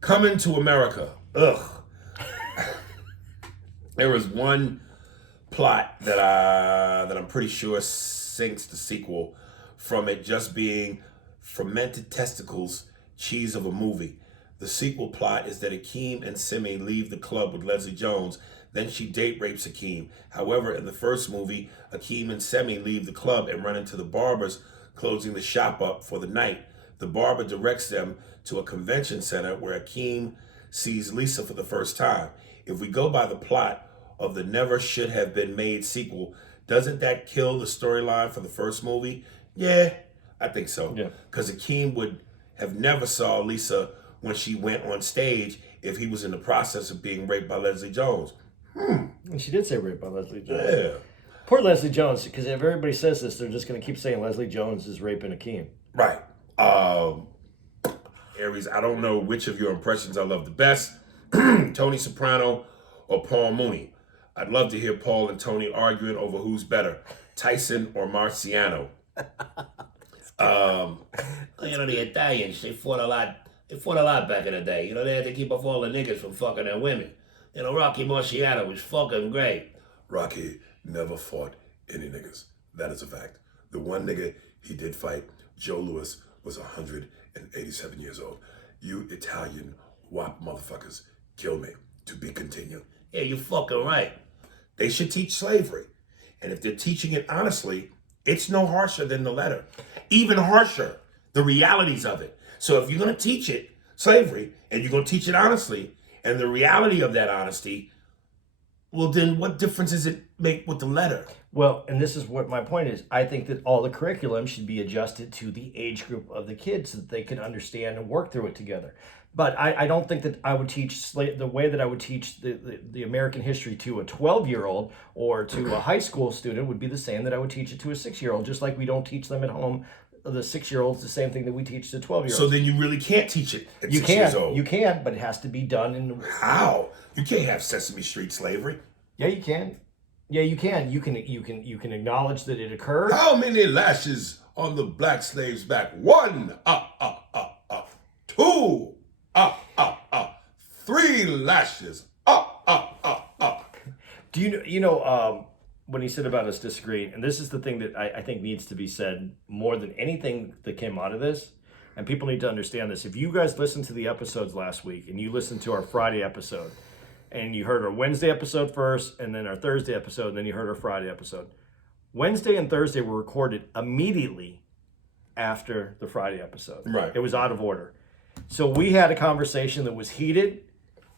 Coming to America. Ugh. There was one plot that I'm pretty sure sinks the sequel from it just being fermented testicles cheese of a movie. The sequel plot is that Akeem and Simi leave the club with Leslie Jones. Then she date rapes Akeem. However, in the first movie, Akeem and Semi leave the club and run into the barbers closing the shop up for the night. The barber directs them to a convention center where Akeem sees Lisa for the first time. If we go by the plot of the Never Should Have Been Made sequel, doesn't that kill the storyline for the first movie? Yeah, I think so. Yeah. Because Akeem would have never saw Lisa when she went on stage if he was in the process of being raped by Leslie Jones. And she did say rape by Leslie Jones. Yeah. Poor Leslie Jones, because if everybody says this, they're just going to keep saying Leslie Jones is raping Akeem. Right. Aries, I don't know which of your impressions I love the best, Tony Soprano or Paul Mooney. I'd love to hear Paul and Tony arguing over who's better, Tyson or Marciano. The Italians, they fought a lot. They fought a lot back in the day. They had to keep off all the niggas from fucking their women. Rocky Marciano was fucking great. Rocky never fought any niggas. That is a fact. The one nigga he did fight, Joe Louis, was 187 years old. You Italian wop motherfuckers, kill me. To be continued. Yeah, you fucking right. They should teach slavery. And if they're teaching it honestly, it's no harsher than the letter. Even harsher, the realities of it. So if you're going to teach it, slavery, and you're going to teach it honestly, and the reality of that honesty, well, then what difference does it make with the letter? Well, and this is what my point is. I think that all the curriculum should be adjusted to the age group of the kids so that they can understand and work through it together. But I don't think that I would teach the way that I would teach the American history to a 12-year-old or to a high school student would be the same that I would teach it to a 6-year-old, just like we don't teach them at home. The 6-year-olds the same thing that we teach the 12-year-olds. So then you really can't teach it at 6 years old. You can, but it has to be done in. How? You can't have Sesame Street slavery. Yeah, you can. Yeah, you can. You can acknowledge that it occurred. How many lashes on the black slave's back? 1, 2, 3 lashes. Do you know when he said about us disagreeing, and this is the thing that I think needs to be said more than anything that came out of this, and people need to understand this. If you guys listened to the episodes last week and you listened to our Friday episode, and you heard our Wednesday episode first, and then our Thursday episode, and then you heard our Friday episode. Wednesday and Thursday were recorded immediately after the Friday episode. Right. It was out of order. So we had a conversation that was heated,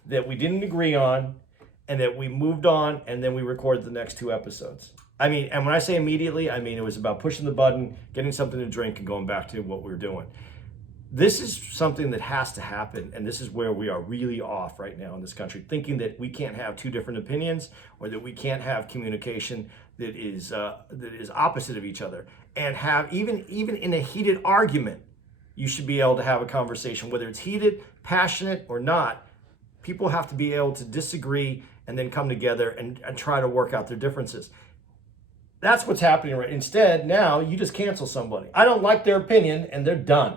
that we didn't agree on, and that we moved on, and then we recorded the next 2 episodes. And when I say immediately, it was about pushing the button, getting something to drink, and going back to what we were doing. This is something that has to happen, and this is where we are really off right now in this country, thinking that we can't have 2 different opinions or that we can't have communication that is opposite of each other. And have even in a heated argument, you should be able to have a conversation, whether it's heated, passionate, or not. People have to be able to disagree and then come together and try to work out their differences. That's what's happening right. Instead, now you just cancel somebody. I don't like their opinion, and they're done.